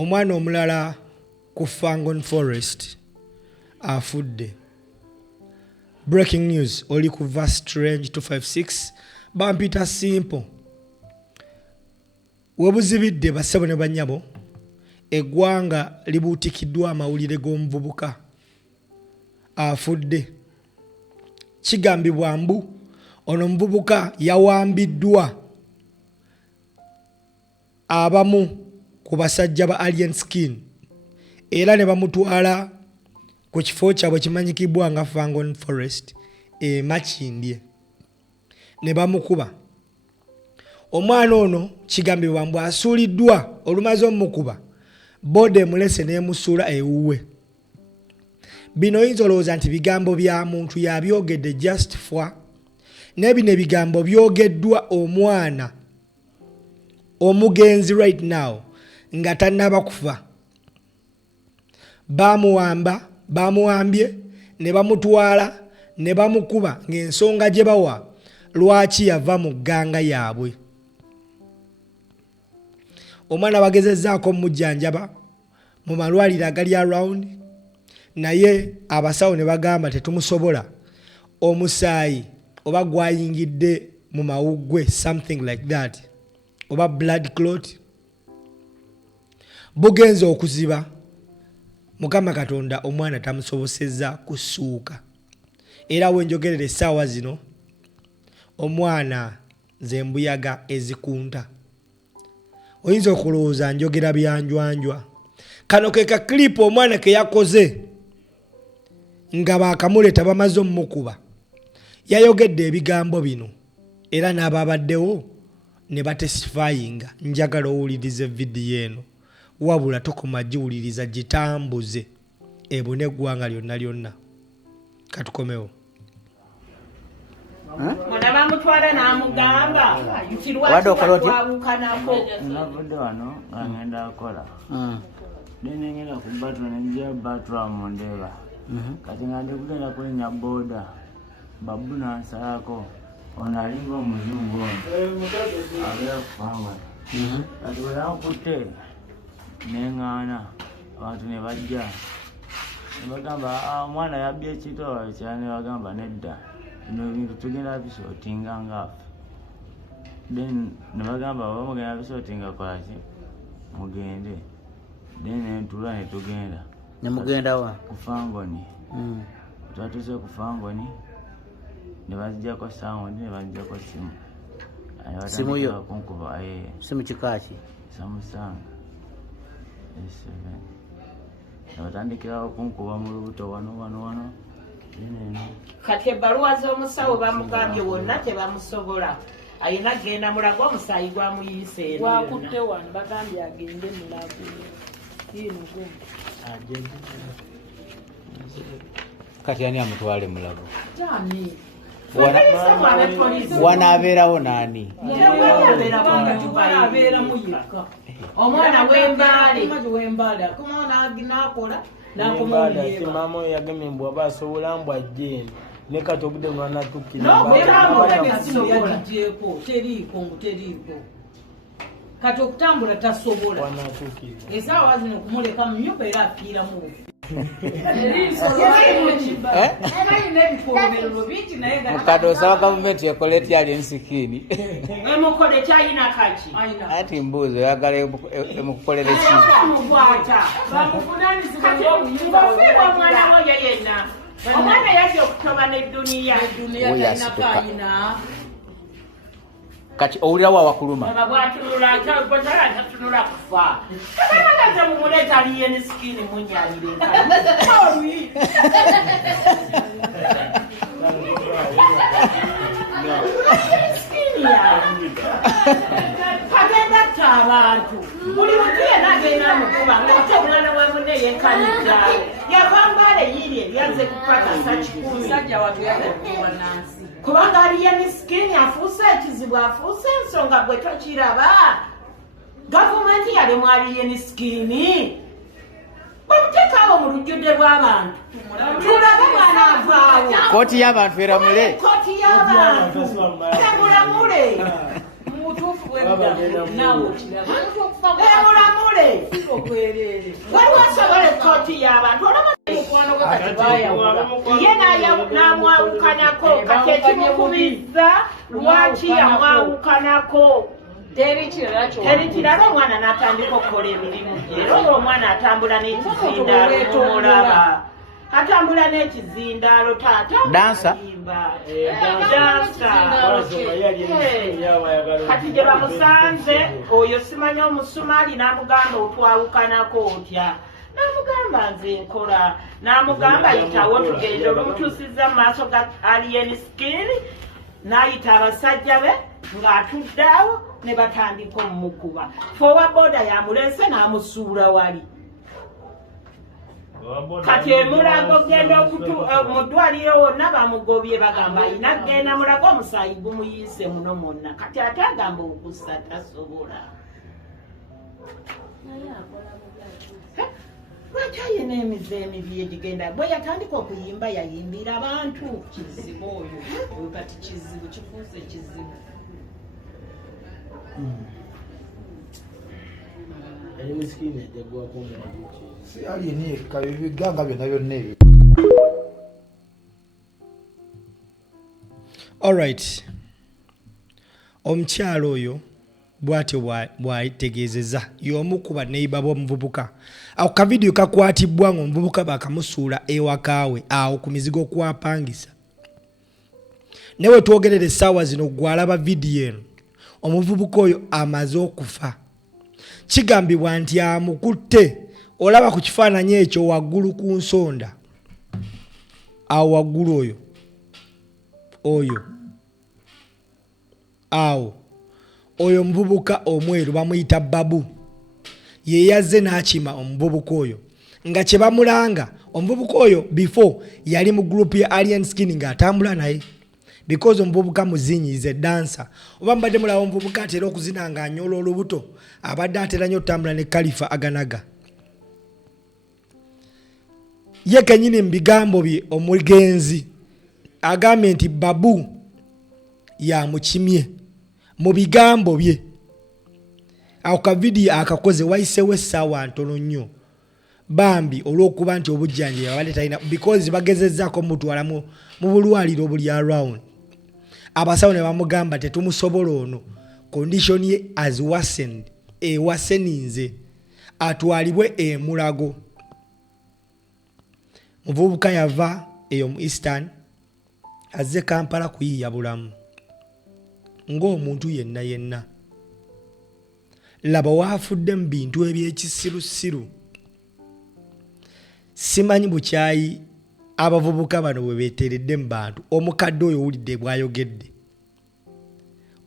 omwana omulala ku Fangon Forest afudde. Breaking news oli ku Vast Range 256 bampita simple. Webuzibidde bassebo ne bannyabo eggwanga libuutikiddwa amawulire g'omuvubuka afudde. Kigambibwa mbu ono omuvubuka yawambiddwa abamu ku basajja ba Alien Skin era ne bamutwala ku kifo kyabwe kimanyikibwa nga Fangon Forest Makindye ne bamukuba. Omwana ono kigambibwa mbu asuuliddwa olumaze omukuba bode mulese n'emusuula ewuwe. Bino oyinza olowooza nti bigambo bya muntu yabyogedde just for n'ebino ebigambo byogeddwa omwana omugenzi right now nga tannaba kufa. Bamuwambye ne bamutwala ne bamukuba ng'ensonga gye bawa lwaki yava mu gganga yaabwe. Omwana bagezezzaako mujjanjaba mu malwaliro agali around naye abasawo ne bagamba tetumusobola, omusaayi oba gwayingidde mu mawuggwe something like that oba blood clot bugenze okuziba. Mukama Katonda omwana tamusobosezza kusuuka era wenjogerera essaawa zino omwana ze mbuyaga ezikunta. Oyinza okulowooza njogera byanjwanjwa. Kano ke ka clip omwana ke yakoze nga baakamuleta bamaze omukuba yayogedde ebigambo bino era n'ababaddewo ne batesifayinga. Njagala owulirize vidiyo eno wabula tokoma giwuliriza gitambuze ebone eggwanga lyonna lyonna. Katukomewo. Mwana bamutwala n'amugamba nti lwaki watwabukanako. Navudde wano nga ngenda akola nenengera ku batula nenjira batula mu Ndeeba kati nga ndi kugenda kulinnya boda babu nansalako ono alinga omuzungu ono abeera kufanga kati bwe yankutte neŋŋaana abantu ne bajja ne bagamba omwana yabbye ekitoola kyera ne bagamba nedda bino ebintu tugenda bisootinga ngaafe. Then ne bagamba oba mugenda bisootinga kolaki mugende. Then nentuula ne tugenda. Ne mugenda wa? Ku Fangoni. Twatuuse ku Fangoni ne bazijjako sound ne bazijjako simu. Simu yo? Kunkuba simu kikaaki? Samsung S7. Ne batandikirawo kunkuba mu lubuto wano. Kati ebbaluwa z'omusawo bamugambye wonna tebamusobola. Ayina genda Mulago omusaayi gwamuyise eno. Wakutte wano bagambye agende Mulago. Kati ani amutwale Mulago? Jani. Wanaabeerawo naani? Omwana w'embaale akomona aginakola mama yagemye mbwa basobola mbwa ajje ne kati obudde mwana tukira teriiko kati okutambula tasobola esaawa zino okumuleka mu nnyumba era afiiramu mukadde osaba gavumenti ekole etyali ensikini emukole kyayina kaki ati mbuuzi oyagala emukukolera ekimukwata bamufunanyizibwaofiirwa omwana woyo yenna omwana yazze okutoba n'edduniya kati owulira wa wakuluma bwatunula tatunula kufa tabanagaza mumuleeta aliye ne sikini munyalire kagenda tta abantu buli muntu yenna agenda mukuba ngaate omwana wa munne yenkaniddaawo yavambaala eyiiri eryazze kupakasa 10 sajja watu yakuba nansi kubanga aliye ne sikini afuuse ekizibu afuuse ensonga gwe tokiraba gavumenti yalemwa aliye ne sikini bamuteekaawo mu lujjudde bw'abantu tulabe mwana avaawo kooti y'abantu eramule kooti y'abantu emulamule mutuufu bw'emulamule emulamule waliwo asobola ekkooti y'abantu ye n'amwawukanako kati ekimukubizza lwaki yamwawukanako teri kirala omwana n'atandika okukola emirimu gye era oyo omwana atambula n'ekizindaalo n'omulaba atambula n'ekizindaalo taata dansa kati gye bamusanze oyo simanya omusumaali n'amugamba otwawukanako otya n'amugamba nze nkola n'amugamba yitawo tugende olumutuusizza mu maaso ga alien skin n'ayita abasajja be ng'atudde awo ne batandika omumukuba fowa boda yamulese n'amusuula wali kati emulago genda mu ddwaliro wonna bamugobye bagamba ayina kgenda mulago omusaayi gumuyiise muno mwonna kati ate agamba okussa tasobola lwaki ayina emize emibi egigenda bwe yatandika okuyimba yayimbira abantu kizibu oyo kati kizibu kifuuse kizibu Alright. Omukyalo oyo bw'atyo bw'ategeezezza y'omu ku baneiba b'omuvubuka. Awo ka video kakwatibwa ng'omuvubuka bakamusuula ewakaawe awo ku mizigo kwapangisa. Newe twogerere essaawa zino gw'alaba video eno omuvubuka oyo amaze okufa. Kigambibwa nti amukutte olaba ku kifaananyi ekyo waggulu ku nsonda. Awo waggulu oyo muvubuka omweru bamuyita Babu ye yazze n'akima omuvubuka oyo nga kye bamulanga omuvubuka oyo before yali mu group ya Alien Skin ng'atambula naye because omuvubuka muzinyize dancer oba mbadde mulaba omuvubuka atera okuzina ng'anyola olubuto abadde atera nnyo otambula ne Khalifa Aganaga ye kenyini mu bigambo bye omugenzi agambye nti Babu yamukimye mu bigambo bye. Awo ka video akakoze wayisewo essaawa ntono nnyo bambi olw'okuba nti obujjanjabi abadde talina because bagezezzaako mutwala mu bulwaliro obuli around. Abasawo ne bamugamba tetumusobola ono condition ye as worsened ewaseninze atwalibwe emulago. Muvubuka yava eyo mu Eastern azze Kampala kuyiya bulamu ng'omuntu yenna. Laba waafudde mu bintu eby'ekisirusiru. Simanyi bukyayi abavubuka bano bwe beeteredde mu bantu. Omukadde oyo owulidde bw'ayogedde.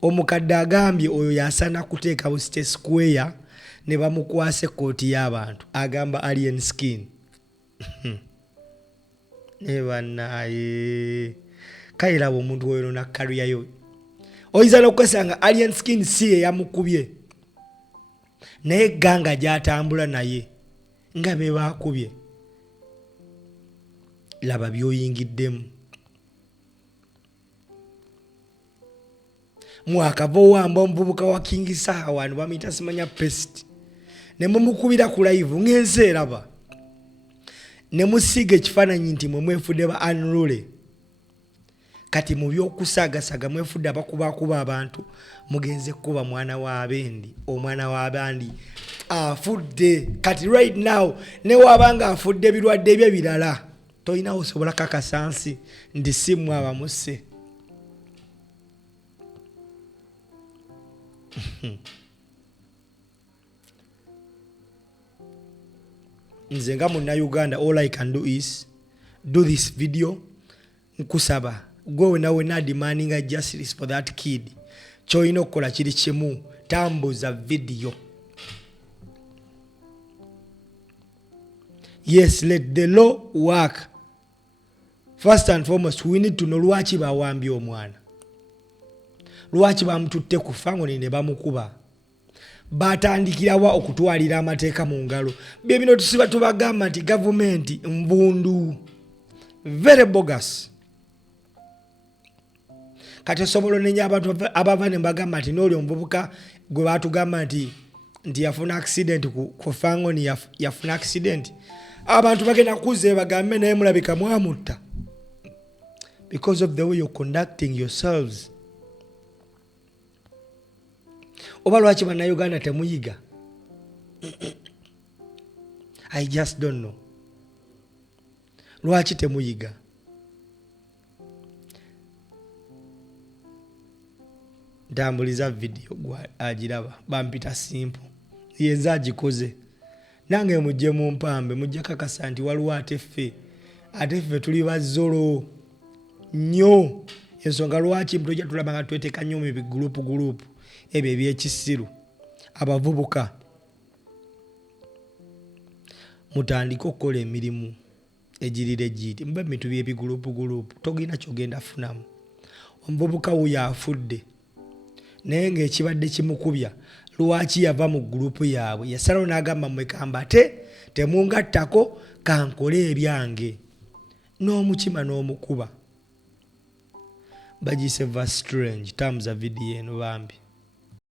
Omukadde agambye oyo yasaana kuteeka bu State Square ne bamukwasa ekkooti y'abantu. Agamba Alien Skin. Ebanaye kale laba omuntu oyo na career yo. Oyinza n'okwesanga Alien Skin si ye yamukubye naye ganga gy'atambula naye nga be baakubye. Laba by'oyingiddemu. Mwakava owamba omuvubuka wa King Saha wano bamuyita simanya pest ne mumukubira ku live ng'ensi eraba ne musiga ekifaananyi nti mwe mwefudde ba unruly. Kati mu by'okusagasaga mwefudde abakubakuba abantu mugenze kuba mwana wa Bendi omwana wa Bandi afudde. Kati right now ne wabanga afudde birwadde bye birala toyina osobola kakasansi ndi simu abamuse. Nze nga Munnayuganda all I can do is do this video nkusaba gwe nawe demanding justice for that kid. Kyoyina okukola kiri kimu tambuza video. Yes, let the law work. First and foremost we need to know lwaki bawambye omwana. Lwaki bamututte ku fango ne bamukuba. Batandikirawa okutwalira amateeka mu ngalo. Bye bino tusiba tubagamba nti government mbundu. Very bogus. Kati osobola nenya abantu abava ne bagamba nti n'oli omuvubuka gwe batugamba nti nti yafuna accident ku Fangoni yafuna accident abantu bagenda kuze bagambe naye mulabika mwamutta because of the way you're conducting yourselves. Oba lwaki bannayuganda temuyiga? I just don't know. Lwaki temuyiga? Ndambuliza video gwa agiraba bampita simple. Yenza agikoze. Nange mujje mu mpambe mujje kakasa nti waliwo ateffe tuli bazzolo nnyo. Ensonga lwaki mpujja tulaba nga tweteka nnyo mu group ebyo ebyekisiru abavubuka mutandika okukola emirimu egirire giti mbe mitu by'ebigulupu togenda kyogenda funamu. Omuvubuka wuyo afudde naye ng'ekibadde kimukubya lwaki yava mu gurupu yaabwe yasalawo n'agamba mwekamba temungattako kankole ebyange n'omukima n'omukuba. Bagise va strange terms of video eno bambi.